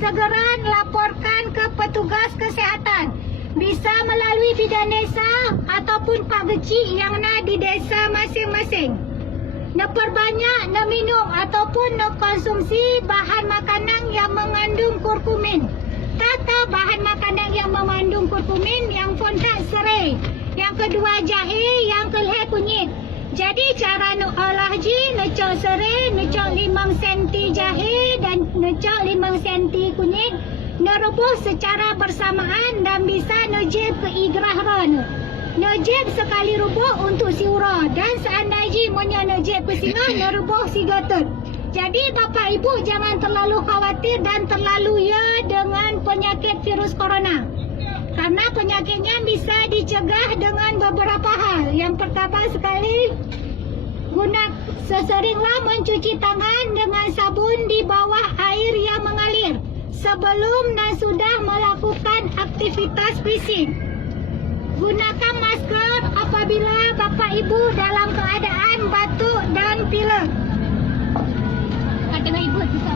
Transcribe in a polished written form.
segera laporkan ke petugas kesihatan. Bisa melalui bidan desa ataupun Pak Kecil yang ada di desa masing-masing. Perbanyak minum ataupun konsumsi bahan makanan yang mengandung kurkumin. Kata bahan makanan yang mengandung kurkumin yang kontak serai. Yang kedua jahe, yang kelih kunyit. Jadi cara nak olah ji, necok serai, necok 5 cm jahe dan necok 5 cm kunyit. Nerebus secara bersamaan dan bisa nejib ke igrah rana. Nejib sekali rebus untuk siura dan seandainya punya nejib ke singa, nerebus 3 ton. Jadi Bapak Ibu jangan terlalu khawatir dan terlalu ya dengan penyakit virus corona. Karena penyakitnya bisa dicegah dengan beberapa hal. Yang pertama sekali, seseringlah mencuci tangan dengan sabun di bawah air yang mengalir sebelum dan sudah melakukan aktivitas fisik. Gunakan masker apabila Bapak Ibu dalam keadaan batuk dan pilek. Kata Ibu juga